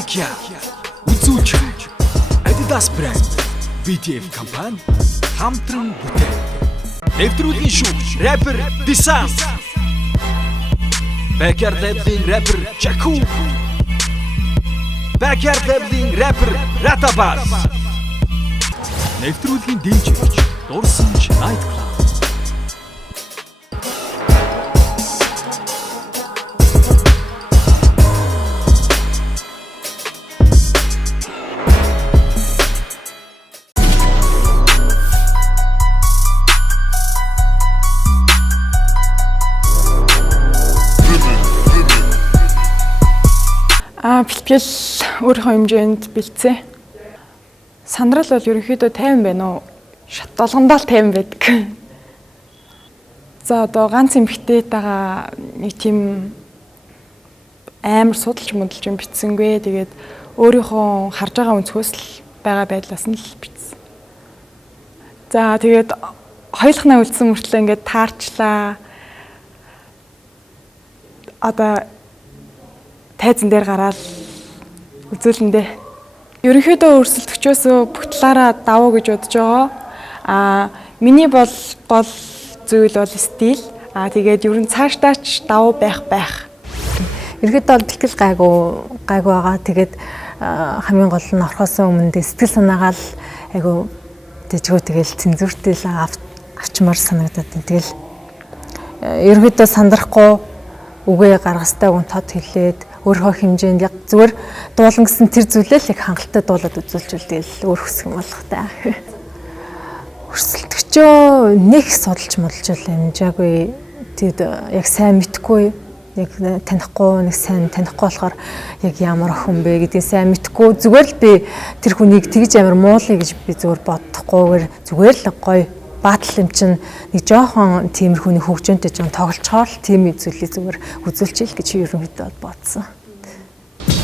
Backyard үзүүлж Adidas брэнд BTF компани хамтран бүтээн. Нэвтрүүлгийн шүүх рэпер Дисанс. Backyard Labs-ийн рэпер Jaku. Backyard Labs-ийн рэпер Ratabas. Нэвтрүүлгийн DJ-ч Дурсамж Night Club. Бэлтгэл өөрийнхөө хэмжээнд бэлдсэн. Сандрал бол ерөнхийдөө 50 байна уу? Шат болгондоо л 50 байдаг. За одоо ганц эмхтэйтэйгээ нэг тийм амар судалж модалж юм битсэнгүй. Тэгээд өөрийнхөө харж байгаа өнцгөөс л байгаа байдлаас нь л битсэн. За тэгээд хоёулахнаа үлдсэн мөртлөө ингээд таарчлаа. Одоо тайзан дээр гараад үзүүлэндээ. Ерөнхийдөө өрсөлдөгчөөс бүх талаараа давуу гэж бодож байгаа. Миний гол зүйл бол стил. Тэгээд ер нь цаашдаач давуу байх. Ерөнхийдөө бэлтгэл гайгүй байгаа. Тэгээд хамгийн гол нь орхоос өмнө сэтгэл санаагаа л айгу дэжгөө тэгэл цензуртэй л авчмаар санагдаад байна. Тэгэл ерөнхийдөө сандрахгүй үгээ гаргастай гун тод хэлээд өөрийнхөө хэмжээнд яг зүгээр дуулан гэсэн тэр зүйлээ л их хангалттай дуулаад үзүүлчихвэл өөр хүсэх юм болох та. Өрсөлдөгчөө нэг судалж модалж амжаагүй. Тэгэд яг сайн мэдхгүй, яг танихгүй, нэг сайн танихгүй болохоор яг ямар охин бэ гэдгийг сайн мэдхгүй. Зүгээр л би тэр хүнийг тэгж амар муулъя гэж би зүгээр бодохгүйгээр зүгээр л гоё баатал юм чинь нэг жоохон тиймэрхүүний хөгжөөнтэй ч тоглолцохоор л тийм зүйлийг зүгээр үзүүлчихэл гэж ерөнхийдөө бодсон.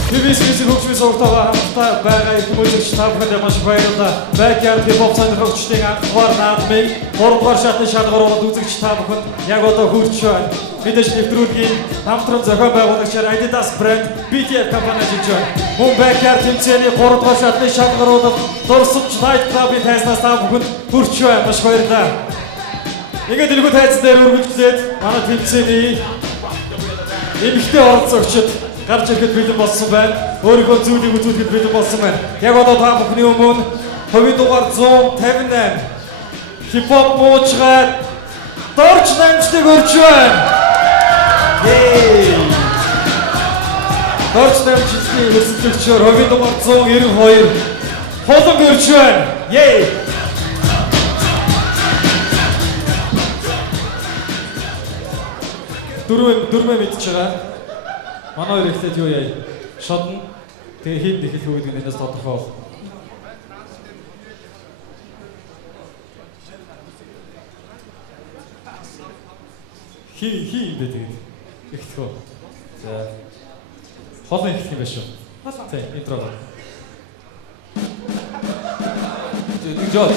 TVS хөгжмийн сургалтаа хамтдаа байгаа хүмүүст та бүхэнд маш баярлалаа. Backyard hip-hop сонирхогчдын анх дугаар наадмыг 3-р шатны шалгаруулалт үзэгч та бүхэнд яг одоо хүрч байна. Мэдээж нэвтрүүлгийн хамтран зохион байгуулагчаар Adidas брэнд BTF компани ажиллаж байна. Мөн Backyard тэмцээний 3-р шатны шалгаруулалт Дурсамж Night Club-ийн тайзнаас та бүхэнд хүрч байна. Маш баярлалаа. Ингээд дэлгүүр тайзан дээр үргэлжлээд манай тэмцээний эмэгтэй оролцогчид гарч ирэхэд бэлэн болсон байна. Өөрийнхөө зүйлийг үзүүлэхэд бэлэн болсон байна. Яг одоо та бүхний өмнө хувийн дугаар 158 хип-хоп муучгаад дорж намжтыг өрж байна. Дорж намжтын өрсөлдөгчөөр хувийн дугаар 192 холон өрж байна. Дөрмөө мэдчихэж байгаа. Манай хоёр ихтэй юу яа? Шодно. Тэгээ хийм дэхэл хөөд гэнээс тодорхой. Хий бэ тэгээд. Ихтгэв. За. Холон ихтгэв юм байна шүү. Тийм, интро. Жоо.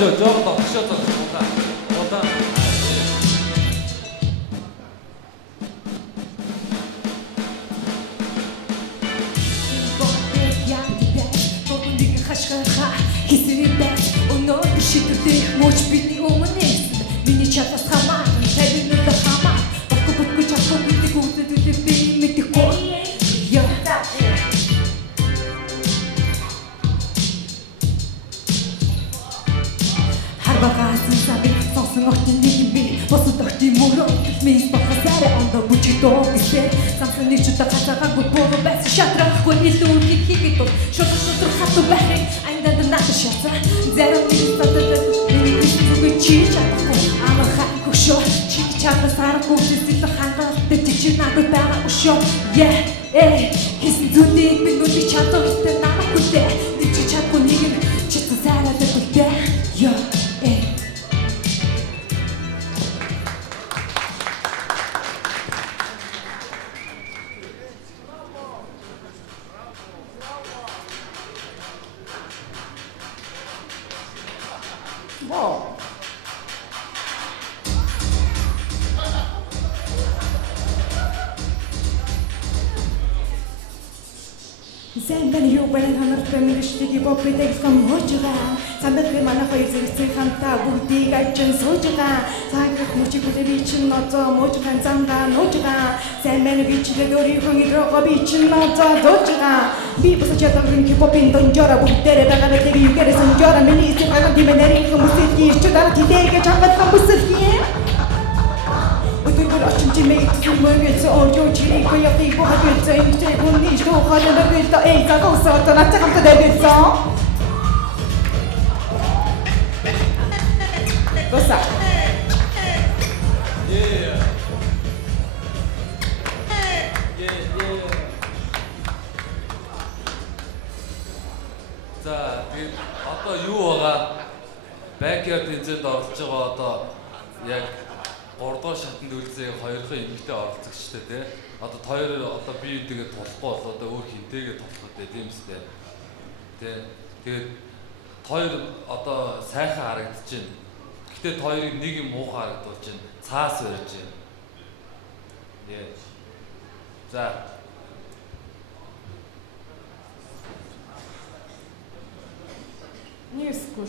Өнөөдөр шийдвэрлэх мууч бидний өмнө миний чадвар хамаа тавинууд хамаа баггүй чамгүй гэдэг үгдээ би мэдэхгүй харбагасан саби сонсон огтын нэг би босод огтын мөрөө минь бахасараа ондоо бүчидoo гэсэн самсан нэг ч удаа бүгд байсан шатрахгүй илүү хийгээд шууд хатуу байх айдад надад шатсан зарим нэг зүйл чи чадахгүй амархан хөшөө чи чадах сарахгүй зүйл хангалтай чи надад байгаа өшөө хийсэн зүйлийг би нүдийг чадахгүй намайг үдээ нэг чи чадахгүй нэг чи цаараад үлдээ Сэмбэн юу бэрэн хамар фэмилиштиги попидэг самхожга сандалгүй манай хоёр зэрэгцэн хамтаа бүгдийг ажин суужга цагах мөчиг үлэби чин ноцоо мөчгөн замда нуужга сэмбэн бичгээ өөрийнхөө идрого би чин ноцоо зуужга би босч ятагрын хипхопын донжора бүгдээрээ байгаа нэг югээрээ сонжора миний сэтгэл гэмээр хүмүүсийг ирч дараа тэдээгээ чамд хамбусэлхий Очинчи мэйт мөгөц оржоо чирий гоёхи бохот зэмтэй хүнний шүү хадаа бэлдэ эй тагосоо танаач хамтаа дэвсэн Боса За тэгээд одоо юу байгаа? Backyard хэмжээнд орж байгаа одоо яг 3 дугаар шатанд үлзээ 2-ын эмэгтэй оролцогчтой тий. Одоо хоёр одоо бие биегээ тулахгүй бол одоо өөр хинтэйгээ тулах гэдэг тийм үстэй. Тий. Тэгээд хоёр одоо сайхан харагдаж байна. Гэхдээ хоёрыг нэг юм муухай харагдуулж байна. Цаас барьж байна. Тий. За New school.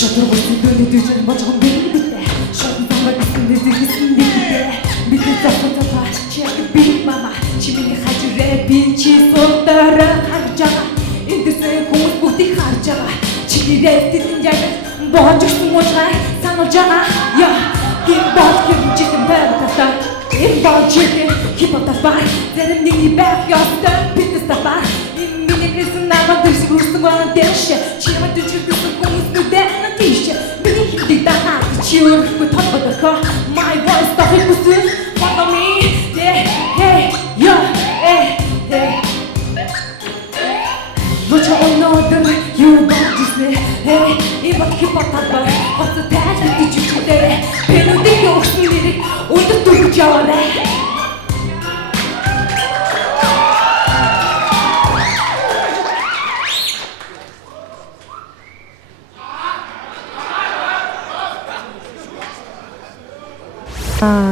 Шатруусан дөрөв дүүжин божгон бэлбэлээ. Шатан замбар гисэн дэргэсэн. Бидний захаа чиг би мама чимээ хажирээ би чи сотора харж байгаа. Эндээсээ хүмүүс бүгдийг харж байгаа. Чигээрээ тэдэн яг боожсон мужгаа сануулж байгаа. Яа гин бод гин чигэн байтаа. Энэ божиг хипотас бар. Зарим нэг байх ёстой битс тапар. Миний гэсэн намайг дэвшгүүрсэн гоо дэвш. Чимээ дэвшгүүрсэн хүмүүс нүдэ натиш. Миний хитэг даа чи өөрөөр тодгодох. My voice тохиг бүсэн. Follow me. Yeah, hey, yeah, hey, hey. What you all know them, you want to say, hey, ibang hipotap ba? What's the task that you do there? Pero di ko usmirik, ulit tulog jawara.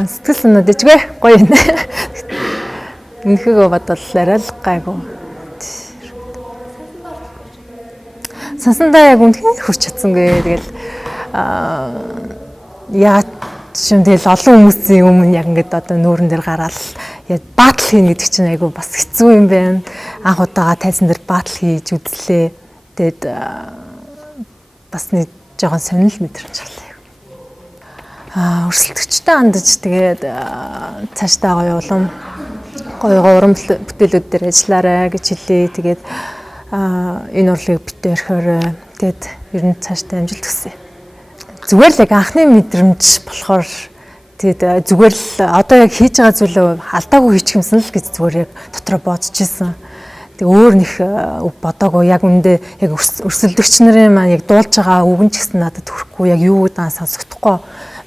Сэтгэл санаа дэжгүй гоё юм. Үнэхээр бодвол арай л гайгүй. Сансандаа яг үнэхээр хүрч чадсангүй. Тэгэл яа чим тэгэл олон хүмүүсийн өмнө яг ингээд одоо нүүрэн дээр гараад яг баатал хийнэ гэдэг чинь айгүй бас хэцүү юм байна. Анх удаага тайзан дээр баатал хийж үзлээ. Тэгэд бас нэг жоохон сонирхол мэдрэмж авлаа. Өрсөлдөгчтэй андаж тэгээд цаашдаа гоё улам гоё уран бүтээлүүд дээр ажиллаарай гэж хэлээ. Тэгээд энэ урлыг битээ орхиорой. Тэгээд ер нь цаашдаа амжилт хүсье. Зүгээр л яг анхны мэдрэмж болохоор тэгээд зүгээр л одоо яг хийж байгаа зүйлөө алдаагүй хийчих юмсан л гэж зүгээр яг дотроо бодож ирсэн. Тэг өөр нэг бодоогүй яг үндэ яг өрсөлдөгч нарын маань яг дуулж байгаа үгэн ч гэсэн надад хүрэхгүй яг юу удаан сонсогдохгүй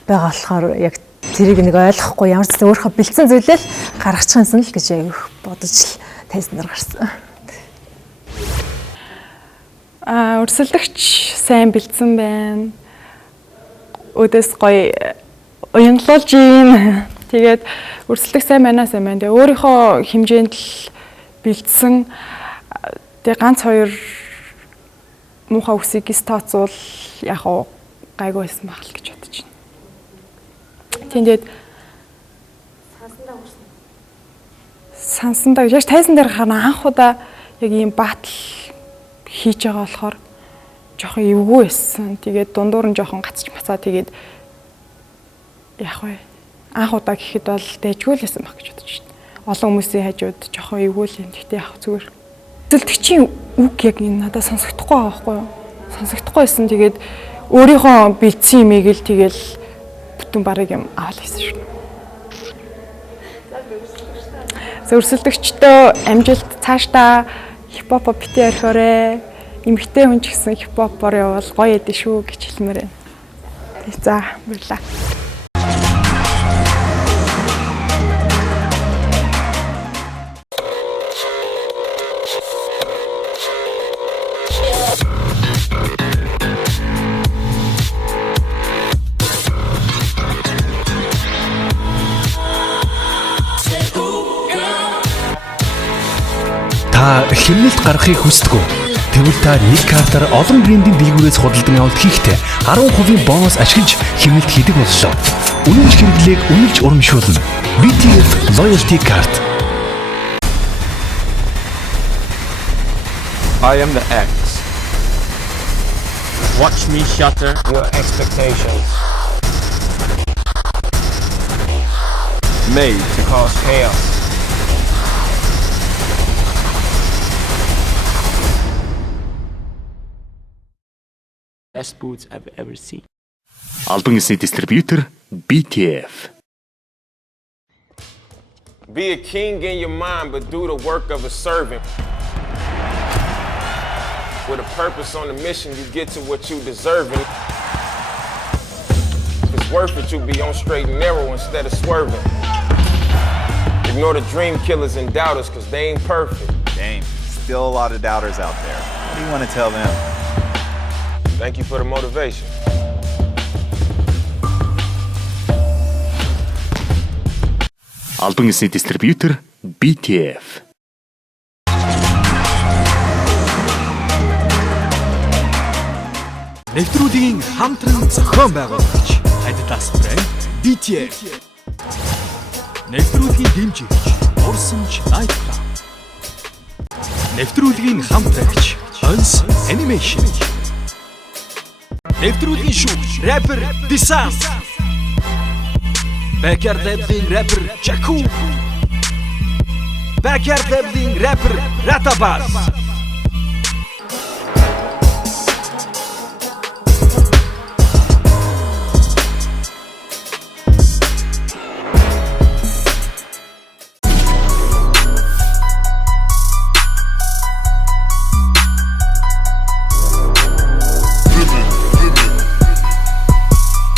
байгаа болохоор яг тэрийг нэг ойлгохгүй ямар ч өөрийнхөө бэлдсэн зүйлээ л гаргачих юмсан л гэж яг бодож л тайзнаар гарсан. Өрсөлдөгч сайн бэлдсэн байна. Өдөөс гоё уянгалуулж юм. Тэгээд өрсөлдөх сайн байна. Тэгээ өөрийнхөө хэмжээнд л бэлдсэн. Тэгээ ганц хоёр муухай үсийг тооцвол яг гайгүй байсан байх л гэж бодож байна. Тэгээд сансандаа яг тайзан дээр харна анх удаа яг ийм батл хийж байгаа болохоор жоохон эвгүй байсан. Тэгээд дундуур нь жоохон гацч мацаа тэгээд яг вэ анх удаа гэхэд бол дэжгүй л байсан баг гэж бодож байна. Олон хүмүүсийн хажууд жоохон эвгүй л юм. Гэхдээ яг зүгээр. Зөвлөгчийн үг яг энэ надад сонсогдохгүй байгаа байхгүй юу? Сонсогдохгүй байсан. Тэгээд өөрийнхөө бэлдсэн юмыг л тэгэл бүтэн барыг юм авал хийсэн шүү. Өрсөлдөгчдөө амжилт цаашдаа хипхоп битээ орхиорой. Эмэгтэй хүн ч гэсэн хипхопоор явал гоё эдэн шүү гэж хэлмээр байна. За баярлалаа. Та хэмнэлт гаргахыг хүсдэг үү? Тэгвэл та нэг картаар олон брендийн дэлгүүрээс худалдан авалт хийхдээ 10% бонус ашиглаж хэмнэлт хийдэг боллоо. Үнэмш хэрэглээг үнэлж урамшуулна. BTF Loyalty Card. I am the X. Watch me shatter your expectations. Made to cause chaos. Best boots I've ever seen. Албан ёсны дистрибьютор BTF. Be a king in your mind, but do the work of a servant. With a purpose on the mission, you get to what you deserving. If it's worth it, you be on straight and narrow instead of swerving. Ignore the dream killers and doubters, cause they ain't perfect. Dang, still a lot of doubters out there. What do you want to tell them? Thank you for the motivation. Албан ёсны дистрибьютор BTF. Нэвтрүүлгийн хамтран зохион байгуулагч Adidas брэнд BTS. Нэвтрүүлгийн дэмжигч Урсамж Night Club. Нэвтрүүлгийн хамтрагч Ons Animation. Нэвтрүүлгийн шүүгч рэпер Disan. Backyard Labs-ийн рэпер Jaku. Backyard Labs-ийн рэпер Ratabas.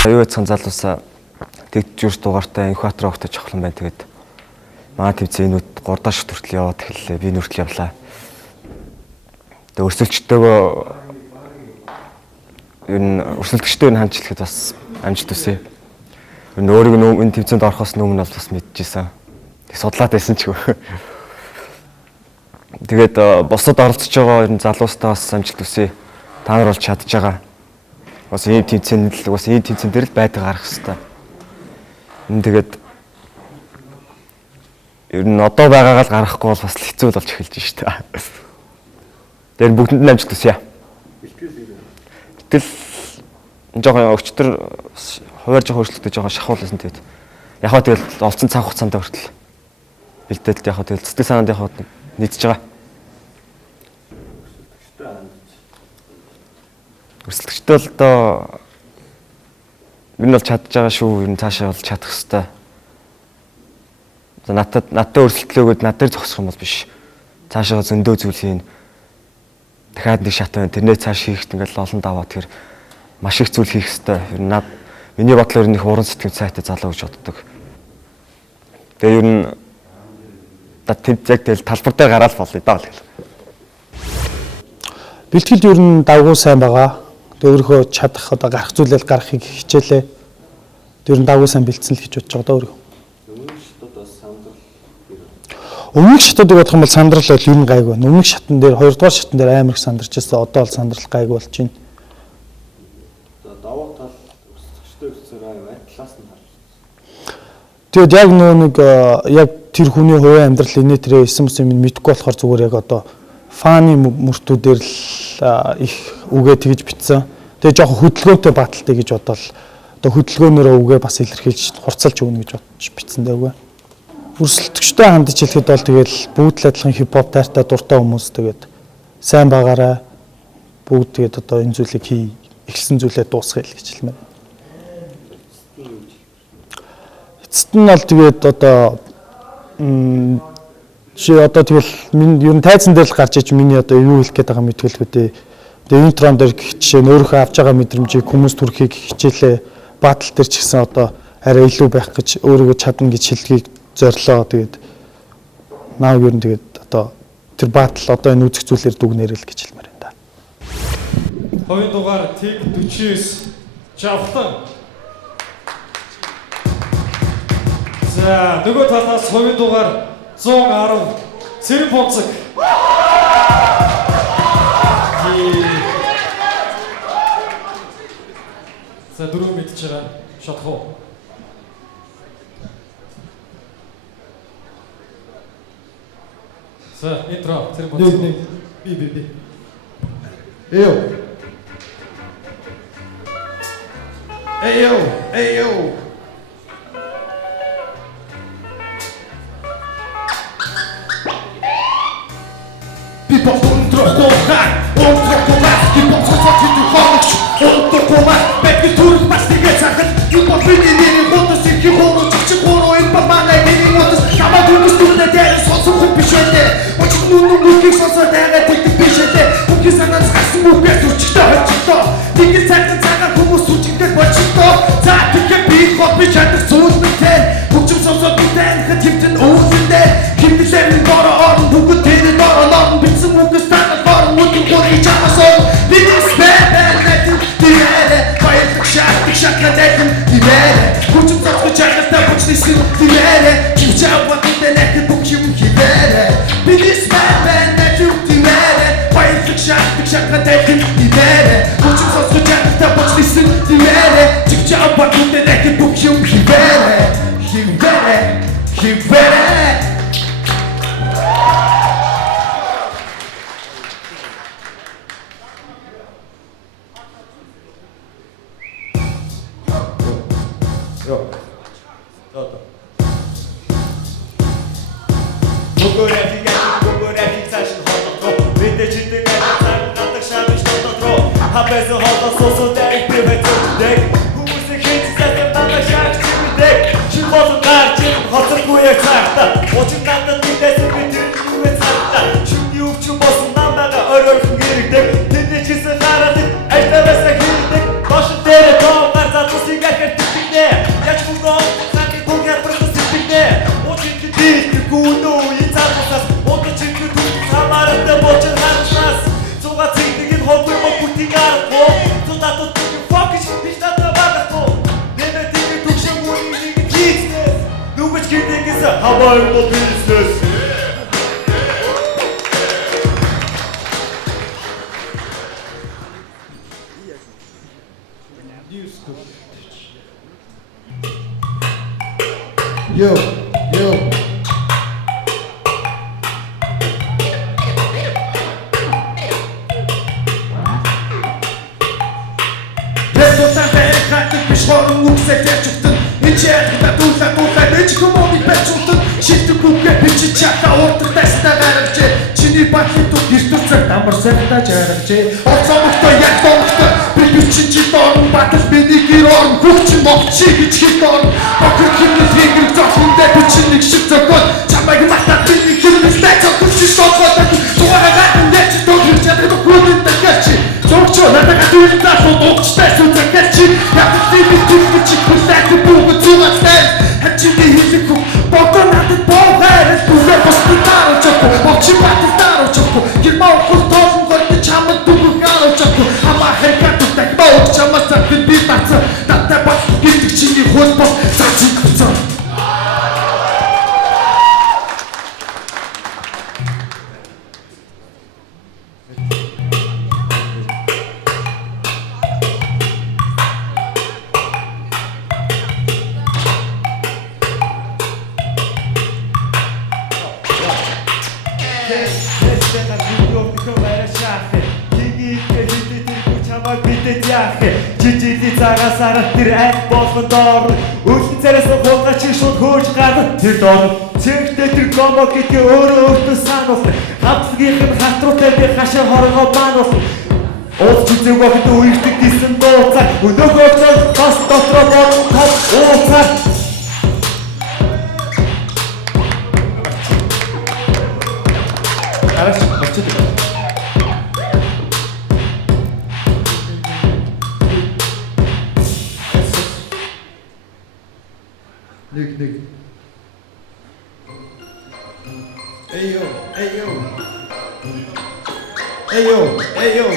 Аюу яцхан залуусаа тэгж юус дугаартай Инхбаатар огтож жохлон байна. Тэгээд маа төвцөөнүүд 3 дахь хүртэл яваад эхэллээ. Би нүртэл явлаа. Тэгээд өрсөлдөгчтэйгөө ер нь өрсөлдөгчтэй нь хандчихлахад бас амжилт төсөө. Ер нь өөрийг энэ төвцөнд орохоос өмнө бол бас мэдчихсэн. Тэг судлаад байсан ч гоо. Тэгээд босод оролцож байгаа ер нь залуустаа бас амжилт төсөө. Та нар бол чадж байгаа. Бас ийм тэмцээнд л бас ийм тэмцээн дээр л байдаг гарах хэвээр. Энэ тэгээд ер нь одоо байгаагаа л гарахгүй бол бас хэцүү болж эхэлж байна шүү дээ. Тэр бүгдэнд нь амжилт хүсье. Гэтэл жоохон өчтөр хуваар жоохон өөрчлөлтөд жоохон шахуулсан тэгээд яг хаа тэгэл олцсон цаг хугацаанд хүртэл бэлдээд яг хаа тэгэл цэцэг санаанд яг хаа нийцж байгаа. Өрсөлдөгчтэй л доо энэ бол чадж байгаа шүү. Энэ цаашаа бол чадах хэвээр. За надад өрсөлдлөөгөөд над дээр зогсох юм бол биш. Цаашаа зөндөө зүйл хийн. Дахиад нэг шат байна. Тэрнээ цааш хийхэд ингээл олон даваа тэр маш их зүйл хийх хэвээр. Ер нь миний бодлоор нэг уран сэтгэл сайтай залуу гэж боддог. Тэгээ ер нь тэнд яг тэл талбар дээр гараад болъё даа л. Бэлтгэлд ер нь давгүй сайн байгаа. Өөрийнхөө чадах одоо гарах зүйлэл гарахыг хичээлээ. Тэр нь давгүй сайн бэлдсэн л гэж бодож байгаа даа өөрөө. Өмнөх шатуудыг бодох юм бол сандрал бол ер нь гайгүй. Өмнөх шатн дээр 2 дугаар шатн дээр амар их сандарч байсан. Одоо бол сандрал гайгүй болж байна. Даваа тал өсөлтөчтэй өсцөөр талаас нь харж. Тэгээд яг нэг яг тэр хүний хувийн амьдрал инээ тэрэ исэн мэс юм мэдэхгүй болохоор зүгээр яг одоо фаны мөртүүдээр л их үгээ тэгж битсэн. Тэгээ жоохон хөдөлгөөнтэй баталтай гэж бодоод одоо хөдөлгөөнөөрөө үгээ бас илэрхийлж хурцалж өгнө гэж бодож битсэн дээ үгээ. Өрсөлдөгчтэй хандж хэлэхэд бол тэгэл бүгд л адилхан хипхоп тайртай дуртай хүмүүс тэгээд сайн байгаарай. Бүгд тэгээд одоо энэ зүйлийг эхэлсэн зүйлээ дуусгая л гэж хэлмээр. Эцэст нь бол тэгээд одоо чи одоо тэгэл ер нь тайзан дээр л гарч иж миний одоо юу хэлэх гээд байгаа мэдгэлгүй дээ. Тэгээ интрон дээр жишээ нь өөрөө авч байгаа мэдрэмжийг хүмүүс төрхийг хичээлээ батал дээр ч гэсэн одоо арай илүү байх гэж өөрийгөө чадна гэж шилдгийг зорилоо. Тэгээд наа ер нь тэгээд одоо тэр батал одоо энэ үзэх зүйлээр дүгнэрэл гэж хэлмээр байна да. Хоёрын дугаар Тэг 49 Жавхлан. За нөгөө талаас хоёрын дугаар 110 Цэрэг Бонцог. За дөрөв мэдж байгаа шатхуу. За интро Цэрэг Бонцог. Би. Эйо. People унтрохтойхай, people цоцож хооч, унтрохмаа, бэби түрх бас тэгээ цахал, энэ бол миний нэр хотос их хоорч чи хоороо энэ бамаа миний хотос, хамаа дүнс дүнэ дээр сонсох биш ээ. Очих нүгийг сонсоод байгаа тэгдэг биш ээ. Бүгд санаас гасан бүгд зүрчтэй хожигдоо. Тэгэр цагаан хүмүүс зүрчгдэл болчихдоо. За тэгээ би хот би чадах зүйл мэтэй. Бүгд сонсоод бүтээн хэд хэмтэн өвөндөө. Хэмтэлээр нь бороо орон бүгд тэр доролон битсэн бүгд стандарт борон бүгд гоо чамасоо. Бид спэт бэлэт дивэрэ баялаг шат шатлатэм дивэрэ. хийсэн дивэрэ чигч апа түнэ нэг бүх юм хивэрэ Тэр доор цэгтэй тэр гомоо гэдгээ өөрөө сануулсан. Хамтлагийнх нь хатруuтай би хашаа хоргоо маануулсан. Ууц зүг багт үердэг гэсэн дууцаа. Өнөөгөө ч бас дотроо борон тав ууцаа. Араш бочтой. Нэг Эйо.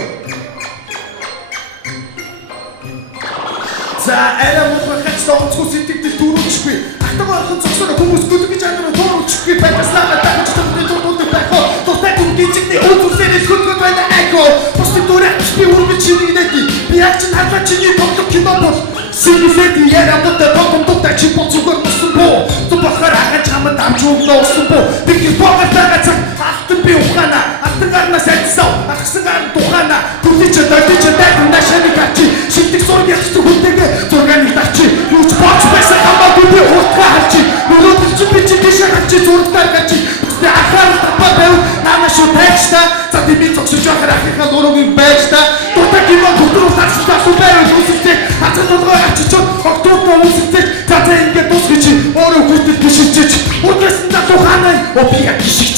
За арай мухач тооцох сэтгэл төрүүлчихгүй. Ахтайгаа орхон цогсоор хүмүүс гүлгэж андруу төрүүлчихгүй. Байгаслаа дахиж төгтөд байх. Тустай дүнгийн өөдрөөсөө хөлгөд байна эко. Бусдын дөрөв би үргэлж чиний нэти. Би яг чинь харлаа чиний тоглох кино бол. Синисэти ярамтай томтой чи боцгоор болсон боо. Тупахаар хаач хамт амжууг нуусан боо. Тэгэх боогоотойгоо цаг алтан би ухаана. Алтангарнаас айдсаа. Ахсангаар тухаана. Түлэж дөрөж дайхан нашаны гачи. Шилдэг суур ягч хүнтэйгээ зургааны тачи. Юуч боц байсан хамаагүй би хурдгаа харчи. Өнөөдөр чи би чи дэше харчи зургатаар гачи. Тэ ахаар тапаа байв нана шүү тайчта. За тийм зогсож байхаар ахихаа нуруугийн байжта. Тутагийн хөтрөө сарчтаа суу байв үсэлтэй. Хацаа толгой ачиж октоодоо үсэлтэй. За ингээд тусгий чи өөрөө хүртэл гიშиж. Өдөөс нь туханаа опи гიშиж.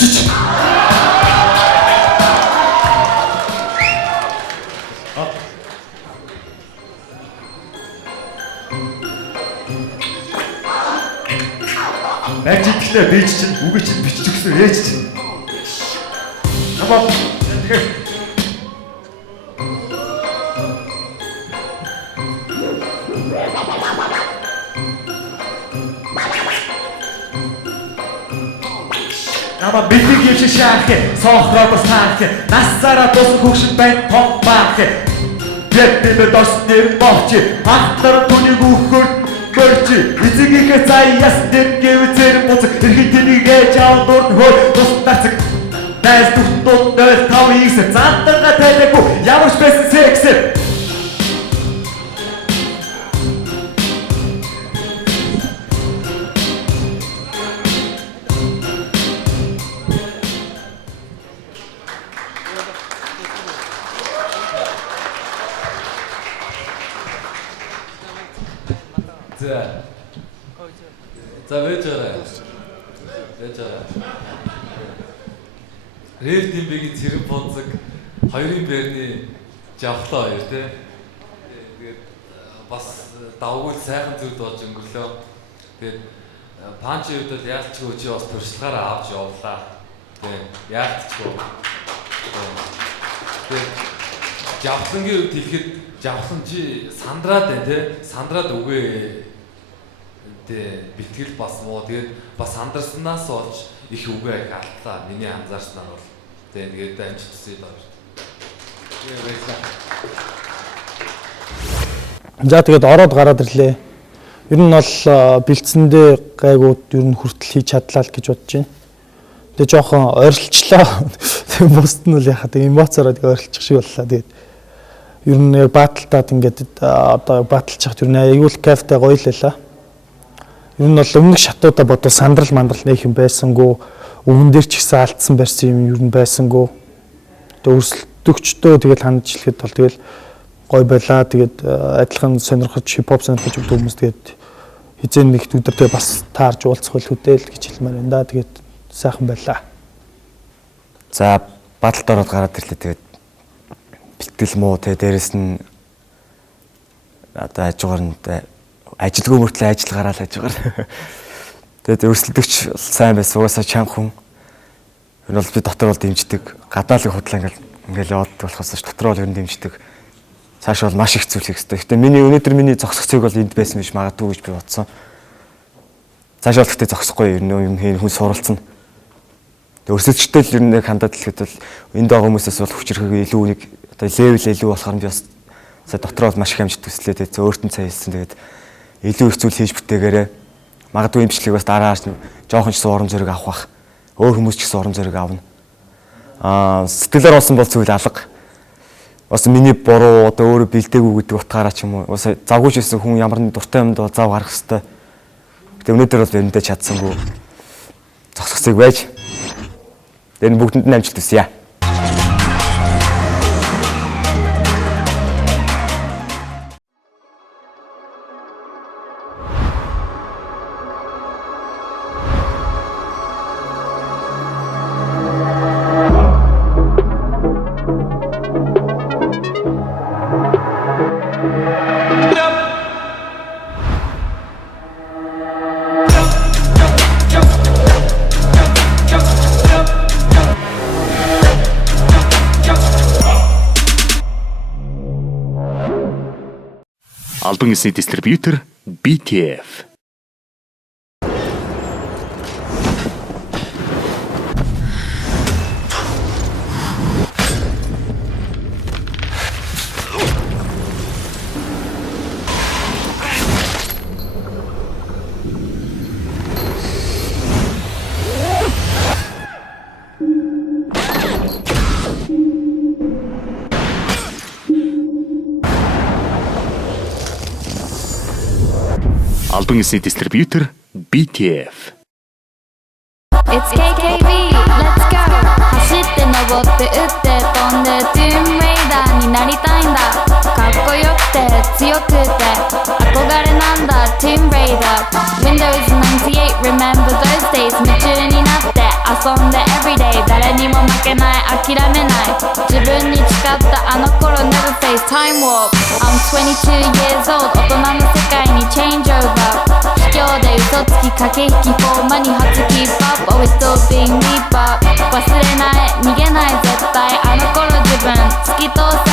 Ажиглаа бийж чинь үгүй чинь бичиж өгсөн ээж чинь. Намаа бэлэг юм шиг шаах, соохроо бас хаах. Насаараа дуусах хөвшин байн том баах. Ятны дорсны мовчи хахтар түүнийг үхэр мөрчи эцгийнхээ заяас нэмгэвзэр буцаг эрхэтнийг чаав дурн хой тусдацэг найс дуттууд дээл тав ийсэ цаантарга тайлаагүй ямар ч байсан сексэр За вэжээрэй. Рэвдимбигийн цэрэн бонцог хоёрын байрны жавхлаа хоёр тий. Тэгээд бас давгүй сайхан зүйл болж өнгөрлөө. Тэгээд панчи хувьд бол яалтчгүй чи бас туршлагаараа авч явлаа. Тэгээд яалтчгүй. Тэгээд жавхлангийн хувьд хэлэхэд жавхан чи сандраад байна тий. Сандраад үгүй бэлтгэл бас муу тэгээд бас сандарснаас олж их үгээ алтлаа миний анзаарснаар бол тэгээд амжилтсыг байна. За тэгээд ороод гараад ирлээ. Ер нь бол бэлдсэндээ гайгууд ер нь хүртэл хийж чадлаа л гэж бодож байна. Тэгээд жоохон ойрлцлоо. Тэгээд бусд нь л яхаа тэгээд эмоцороо тэгээд ойрлцох шиг боллоо. Тэгээд ер нь яг бааталтаад ингээд одоо бааталж хахад ер нь аюул кафе гоё л байлаа. Ер нь бол өмнөх шатуудаа бодвол сандрал мандрал нэх юм байсангүй, өмнө дээр ч ихсэн алдсан барьсан юм ер нь байсангүй. Тэгээ өрсөлдөгчдөө тэгэл хандж хэлэхэд бол тэгэл гой байлаа. Тэгээд адилхан сонирхож хипхоп сонирхож өгдөг хүмүүс тэгээд хизээ нэг өдөр тэгээ бас таарж уулзах хөл хөдөл гэж хэлмээр байна да. Тэгээд сайхан байлаа. За баталд ороод гараад ирлээ. Тэгээд бэлтгэл муу тэгээ дээрэс нь одоо ажгаар нь ажилгүй мөртлөө ажил гараад ажгаар. Тэгээд өрсөлдөгч сайн байсан. Угаасаа чанга хүн. Энэ бол би дотор бол дэмждэг. Гадаалын худлаа ингээл яваад болохоос ч дотор бол ер нь дэмждэг. Цааш бол маш их зүйл хийх хэрэгтэй. Гэтэ өнөөдөр миний зогсох цэг бол энд байсан биш магадгүй гэж би бодсон. Цааш бол гэтээ зогсохгүй ер нь юм хийн хүн суралцсан. Тэгээд өрсөлдөгчтэй л ер нь хандаад хэлэхэд бол энд байгаа хүмүүсээс бол хүчрхэг илүү нэг одоо левел илүү болохоор би бас дотор бол маш их амжилт төслөө. Тэгээд өөртөө цаа хэлсэн. Тэгээд илүү их зүйл хийж бүтээгээрээ магадгүй имжлэг бас дараа харж жоохон ч урам зориг авах бах. Өөр хүмүүс ч гэсэн урам зориг авна. Сэтгэлээр болсон бол зүйл алга. Бас миний буруу одоо өөрөө бэлдээгүй гэдэг утгаараа ч юм уу. Бас завгүй ч гэсэн хүн ямар нэг дуртай юмд бол зав гарах хэрэгтэй. Гэтэ өнөөдөр бол бирэндээ чадсангүй. Зогсохцыг байж. Тэр бүгдэнд нь амжилт хүсье. Албан ёсны дистрибьютор BTF. Албан ёсны дистрибьютор BTF. It's KKV, let's go. 走って登って打って飛んでトゥーンレイダーになりたいんだ。かっこよくて強くて憧れなんだトゥーンレイダー。Windows 98 remember those days。夢中になって遊んで everyday。誰にも負けない諦めない自分に誓ったあの頃 never face time warp。I'm 22 years old 大人の世界に change over。卑怯で嘘つき駆け引きフォーマに初キープアップ always still being me up。忘れない逃げない絶対あの頃自分突き通せ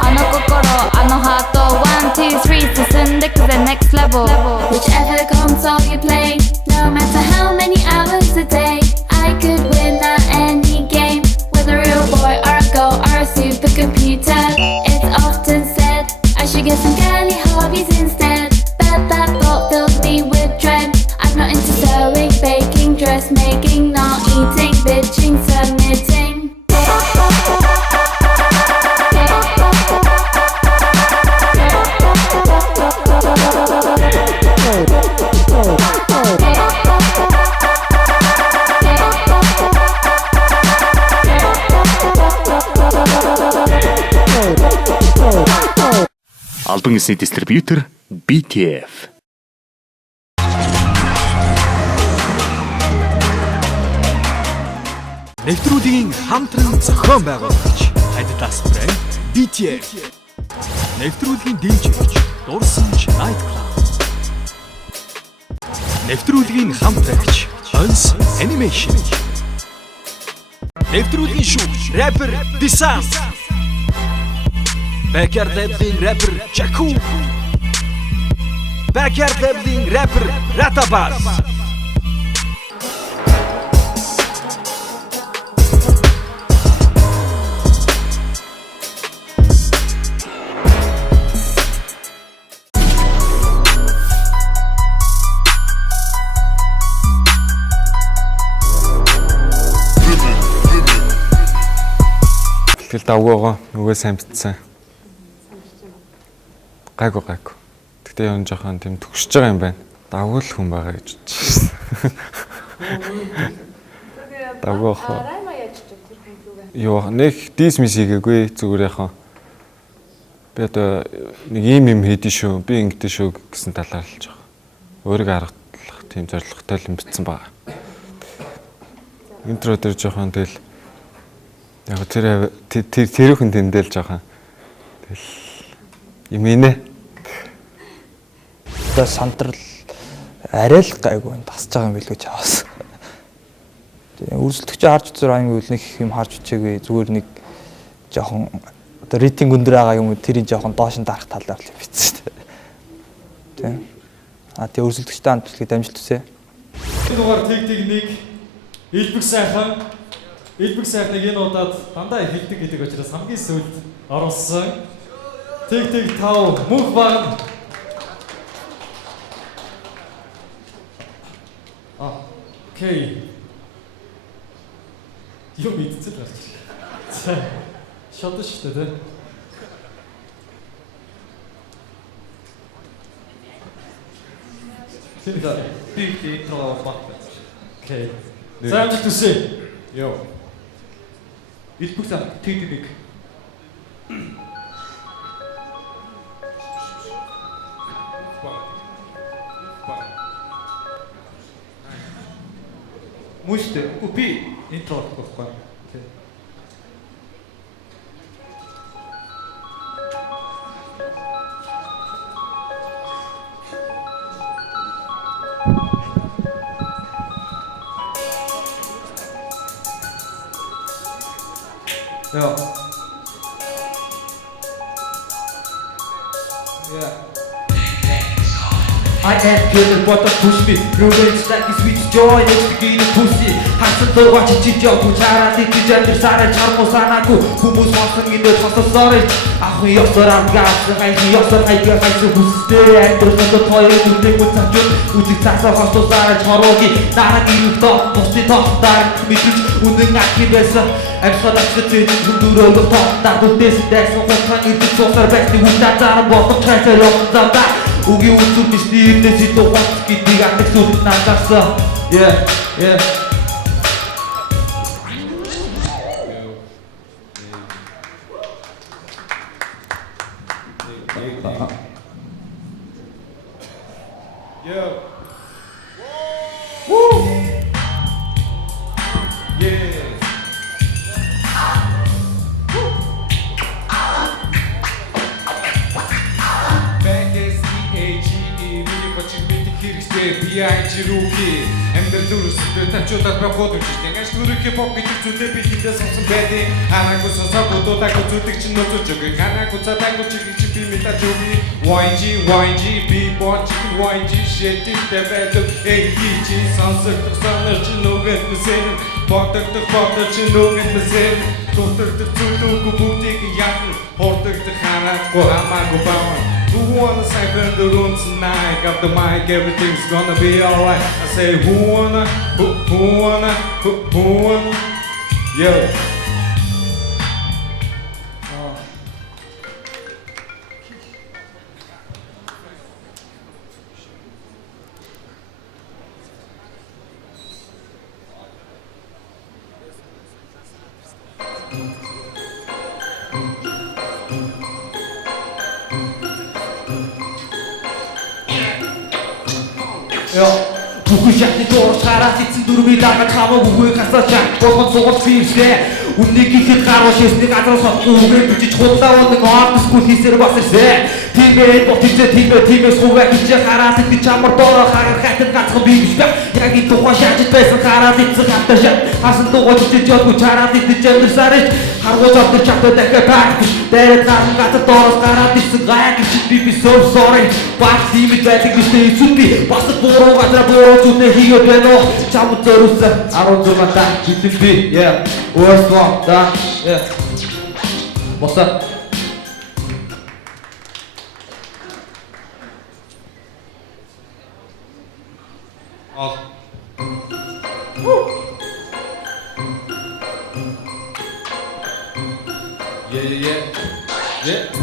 あの心あのハート One, two, three 進んでくぜ next level。 Whichever console you play no matter how many hours a day I could win at any game with a real boy or a girl or a supercomputer。 It's often said silly hobbies instead. That thought filled me with dread. I'm not into sewing, baking, dressmaking, not eating, bitching, submitting. Албан ёсны дистрибьютор BTF. Нэвтрүүлгийн хамтран зохион байгуулагч Adidas брэнд BTF. Нэвтрүүлгийн дэмжигч Дурсамж Night Club. Нэвтрүүлгийн хамтрагч Ons Animation. Нэвтрүүлгийн шүүгч рэпер Disam. Backyard Labs-ийн рэпер Jaku. Backyard Labs-ийн рэпер Ratabas. Тэгэл давгоогоо нөгөө сайн битсэн. Гайгүй. Гэтэ юм жоохон тийм төгсөж байгаа юм байна. Давгуул хүн байгаа гэж бодчихсон. Давгоох. Йоо, нэг дисмис хийгээгүй зүгээр яхаа. Би одоо нэг юм хийдэж шүү. Би ингэдэж шүү гэсэн талаар л жоох. Өөрийгөө харгалах тийм зорилготой юм битсэн байгаа. Интро дээр жоохон тэгэл яг тэрхэн тэндэл жоохон тэгэл юм инэ. Одоо сандрал арай л гайгүй тасж байгаа юм билгүй чаваас. Тэгээ үргэлжлэгч харж үзэр аян үйл нэг юм харж үчээгүй зүгээр нэг жоохон одоо рейтинг өндөр байгаа юм тэрийг жоохон доош нь дарах талаар л бичсэн шүү дээ. Тийм. Тэгээ үргэлжлэгчтэй хамт үлгээ дамжилт үсэ. Энэ дугаар тэг нэг Илбэг сайхныг энэ удаад дандаа хэлдэг гэдэг учраас хамгийн сүүлд оруулсан. Тэг 5 мөнх баг. Окей. Юу мэдчихэл гарч. За. Шатаж штэ тэ. Тэнд би троо баг. Окей. За амжилт хүсье. Йоо. Илбэг сайхан тэг нэг. Муште, купи интро байхгүй. Yeah. I am good but push me. Revenge that is with joy next begin to pussy. Хасалт watch чижоо чараад идэж сарай чармуу санаагүй хүмүүс болсон энэ тосолсоор ах ёсоор амгаас хайх ёсоор хайгаа хайсан хүстэй амьдралд хоёр нүдний цач үзэг цаасаа хостосаар чарууги дараагийн өдөө бусдын тоохтаар мэдвч үнэн ахин байсан амьсгал авчид хүндөрөө тоохтаар дүнтэйс дэсэн хугацааны идэж суусаар байсан хүнтэй зарам болох цайсаар явдаа үгийн үсүр нисний ирнэс тухайд гэдгийг атгах зүйл надаас yeah Руки, эмдэрдүүрсдээ тачуудаад багууд үчтэй. Гаш түрүүхэ пop гэдэг зүйлээ би хинтээ сонсон байдیں۔ Анаагүй сонсоод дуудаагүй зүйлийг чинь нөөцөж өгөө. Ганаагүй цаатаагүй чиглэж би мэдаж өгье. YG B-boy chicken YG shit this develop AG сонсогдох санаач нүгэн мэсэн. Бодогдох бодож нүгэн мэсэн. Дутагдах зүйлүүг бүгдийг яатна. Хордогдох хараагүй хамаагүй баа. Who wanna cipher in the room tonight? Got the mic, everything's gonna be alright. I say, who wanna? Yo. Бүхэн шатны дуурч гараад эцэн дөрвийн дагаад хамаа бүхийг хасаад шат болгон суугаад фирсээ. Үннийг ихэд гаруу шээсний газар сотгүй үгээр бичиж худлаа нэг артисгүй хийсээр бас ирсээ. Тиймээ ботижээ тиймээс хуваа хийж хараад их чамар доороо харах хатад гацхан би биш ба. Яг энэ тухайн шаажид байсан хараад эцэг хатаа шат. Хасан дугаж чижээгүй чараад идэж амьдрсаар ич. Харгууч авдар чатаа дахиад баах биш. Дээрээ цаасан газар доороос гараад ирсэн гайг чи би so sorry. Баг тиймээ байдаг биш эцүүд бас буруу газар буруу зүтээ хийгээд байна уу? Чам зөрүүлсэн 16 та жисэн би. Yeah. Worst one, да. Yeah. What's up? All. Yeah.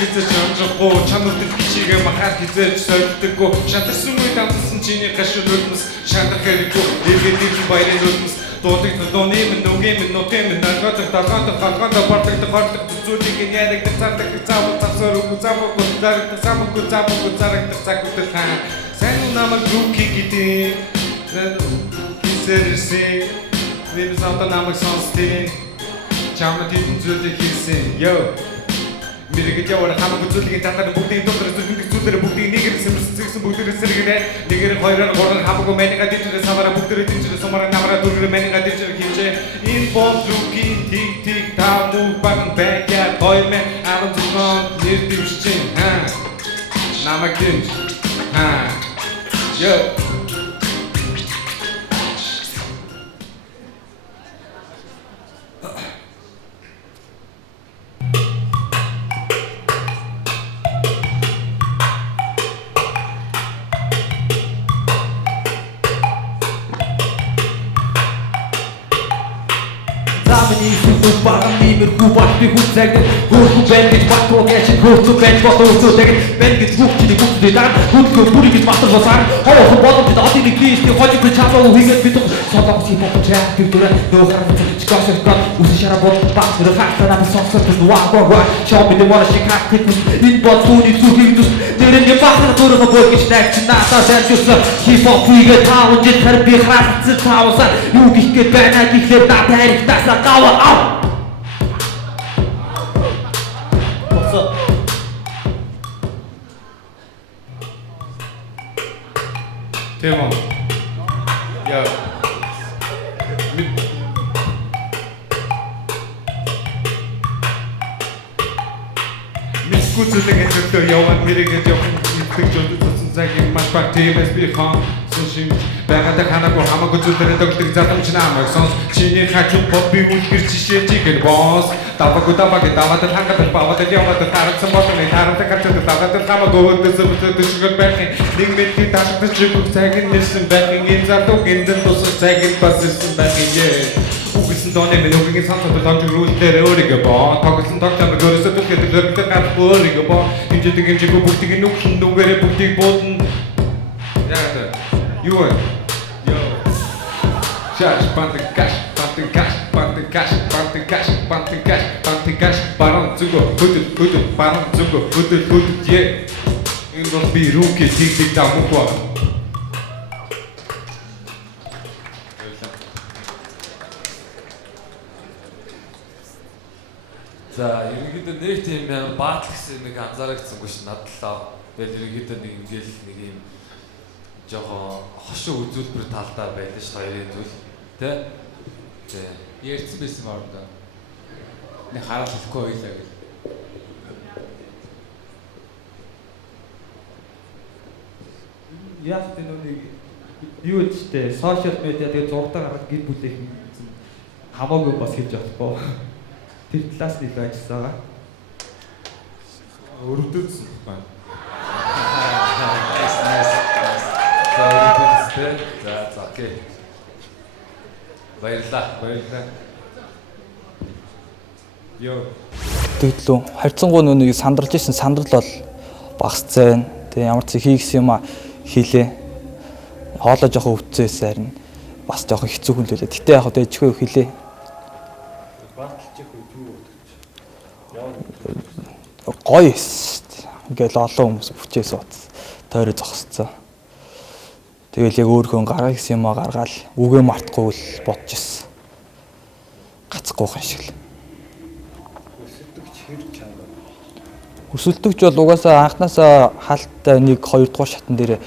Хизээж амжахгүй чанар дэлхийгээ махаар хизээж сольддоггүй шантарсан үе дамжсан чиний гашуун үлмс шандар хэрэггүй эргээд ирсэн баярын үлмс дуудыг дууны минь нүгийн минь нутгийн минь наргад талгаанд халгаанд бартаг тохиолдох зүйлийг яриад цаавдаг цаавал цавсаар үзамгүй зарагдаг цагуудад хаан сайн намайг рүүки гэдэг хизээрсэн бид савта намайг сонсдیں чамд тийм зүйлийг хийсэн ёо Мэрэгэж яваар хамаагүй зүйлийг татаад бүгдийн дотор зүйлээр бүгдийг нэгээр сэмсэгсэн бүгдээр сэргэнэ нэгээр хоёроор гурван хамаагүй манайга дижитал самара бүгдээр дижитал самара намара дүргээр манайга дижитал хийжээ энэ бомб луки тик таамуу баган бэкя хоёрмэн аван зүгэн нэр дэвшчин намайг дэмж ёо Баган нэмэргүй бат би хүсдэг хөрхүү байна гэж батруу гэж хөрхүү байж бодож тэгээд байна гэж бүгдийг бүгдээ дан хөрхөө бүрийг гэж батар босаар хоохон болоод бид одын нэг листийн хожиг гэж чамаагүй хийгээд бид содогч юм уу чаа гэдэг нөхөр чигээс гот үс шараа бод бат тэр фактаа на сонсох гэж ваа шоо бид мора шикат энэ бод түүний зүгийг зүс тэр нэг бахар дөрөв бод гэж тагч наатаа сэрчс хипхоп хийгээд таавж тэр би храцсан таавсаа юу гих гээд байна гэхлээр та тарих тасаа гава Тэмон. Яа. Мискүцэлэг энэ яваад мэрэгэж явах гэдэг жолоосон цагийн маш баг тиймээс би хаан сүшин байгаад ханаагүй хамаагүй зүйлээр төгөлдөг задамч намайг сонс чиний хачуу pop би үлгэр жишээ чигээр босс даваад хангад баваад яваад тарахсан болны тарамтай гацад даваад хамаагүй дэсэбэт дэшгэл байх нэг мэдээ тааштай чиг цагийн нэрсэн байх энэ задуу гиндэн тусах цагийн бассан байх юм Угсэн дооны минь үгийн сансад томжрүүл дээр өөрийгөө боо тоглосон тогтоом görөөсөө түлхээд зөрөгтэй гарах өөрийгөө боо хэмжээдэг хэмжээгүй бүгдийг нүхэн нүгээрээ бүгдийг буудна яагаад юу вэ Шаш пантикаш барон зүгөө хөдөл барон зүгөө хөдөл е энэ бол би рүүки тиг дамуугаа За ерөнхийдөө нэг тийм баатал гэсэн нэг анзаарагдсангүй ш надлаа. Тэгэл ерөнхийдөө нэг ингээл нэг юм жоохон хошин үзүүлбэр талдаа байлаа ш хоёрын зүйл. Тэ? Ярьсан байсан баг да. Нэг хараад хэлэхгүй байлаа гэл. Яг тэр нэг юу гэдтэй сошиал медиа тэгээ зурдаг гараад гид бүлээх хамаагүй бас хийж чадахгүй. тэр талаас нь илүү ажилласан байгаа. Өрөвдөөсөн байна. За окей. Баярлалаа. Йоо. Тэгэлөө харьцангуй нүнийг сандралж исэн сандрал бол багасцсан. Тэгээ ямар ч хийгсэн юм хийлээ. Хоолоо жоохон өвдсөөс харин бас жоохон хэцүү хүн лээ. Гэтэ яг дэжгүй хийлээ. Гоё ингээл олон хүмүүс бүчээ суудсан. Тойроо зогсцсон. Тэгэл яг өөрөө гараа гэсэн юм гаргаал үгээ мартахгүй л бодож ирсэн. Гацхгүй хан шиг л. Өсөлтөгч бол угаасаа анханасаа хаалттай 1 2 дугаар шатн дээр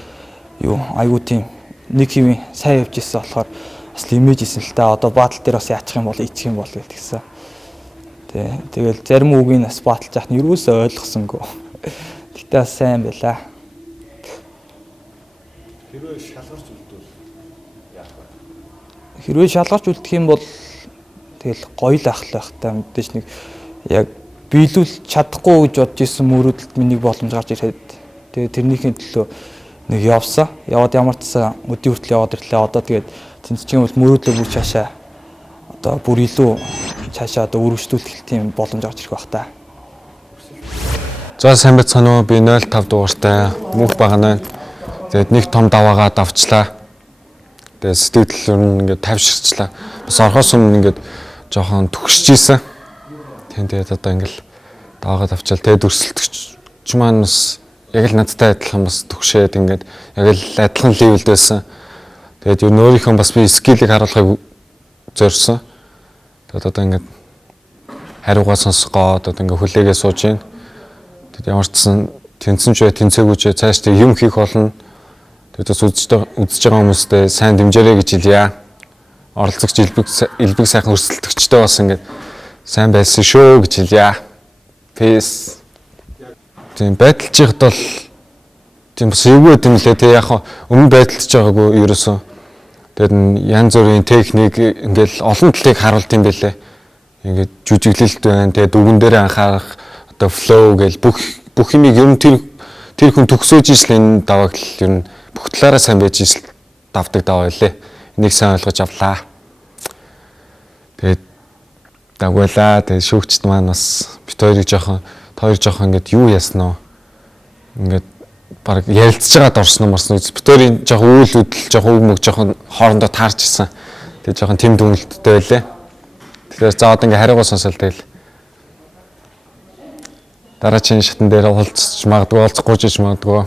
юу айгуу тийм нэг хэвийн сайн явж ирсэн болохоор бас имиж исэн л та одоо баатал дээр бас яачих юм бол ичх юм бол гэдгийгсэн. Тэгэл зарим үгийг бас бааталж яах нь юусоо ойлгосонгүй. Гэтэ бас сайн байлаа. Хэрвээ шалгарч үлдвэл яах вэ? Хэрвээ шалгарч үлдэх юм бол тэгэл гоё л ахлах та мэдээж нэг яг биелүүл чадахгүй гэж бодож исэн мөрөөдөлд миний боломж гарч ирээд тэгээ тэрнийхээ төлөө нэг явсан. Яваад ямар ч сан өдний хүртэл яваад ирлээ. Одоо тэгээд тэнцчих юм бол мөрөөдлөө бүр цаашаа одоо бүр илүү цаашаа одоо өргөжлүүлэх тийм боломж гарч ирэх бах та. За сайн байцгаана уу? Би 05 дугаартай мөнх багана. Тэгээд нэг том даваагаа давчлаа. Тэгээд сэтгэл нь ингээд тавьширчлаа. Бас орхоос өмнө ингээд жоохон түгшиж ийсэн. Тэгээд одоо ингээл даваагаа давчаал тэгээд өрсөлдөгч маань бас яг л надтай адилхан бас түгшээд ингээд яг л адилхан левелд байсан. Тэгээд юу өөрийнхөө бас би скиллийг харуулахыг зорьсон. Тэгээд одоо ингээд хариугаа сонсгоод одоо ингээд хүлээгээ сууж гин. Тэгээд ямар ч сан тэнцэн ч бай тэнцээгүй ч цааш тэг юм хийх болно. Тэгээд бас үзэж байгаа хүмүүстээ сайн дэмжээрэй гэж хэлье. Оролцогч элбэг сайхан өрсөлдөгчтэй бас ингээд сайн байсан шүү гэж хэлье. Peace. Тийм байдалж байхад бол тийм бас эвгүй юм лээ. Тэг яг өмнө байдалж байгаагүй ерөөсөө. Тэгээд янз бүрийн техник ингээл олон талыг харуулт юм бэлээ. Ингээд жүжиглэлт байна. Тэгээд дүгэн дээр анхаарах одоо flow гэл бүх юмыг ер нь тэр хүн төгсөөж ижил энэ давааг л ер нь бүх талаараа сайн байж ижил давдаг даваа лээ. Энийг сайн ойлгож авлаа. Тэгээд дагуулаа. Тэгээд шүүгчд маань бас бит хоёрыг жоохон ингээд юу яасан нь ингээд баг ярилцж байгаад орсон юм орсон. Бит хоёрын жоохон үйл хөдлөл жоохон үг мөг жоохон хоорондоо таарч ирсэн. Тэгээд жоохон тэм дүнэлттэй байлаа. Тэгэхээр за одоо ингээд хариугаа сонсоол тэгэл. Дараагийн шатн дээр уулзч магадгүй уулзахгүй ч магадгүй.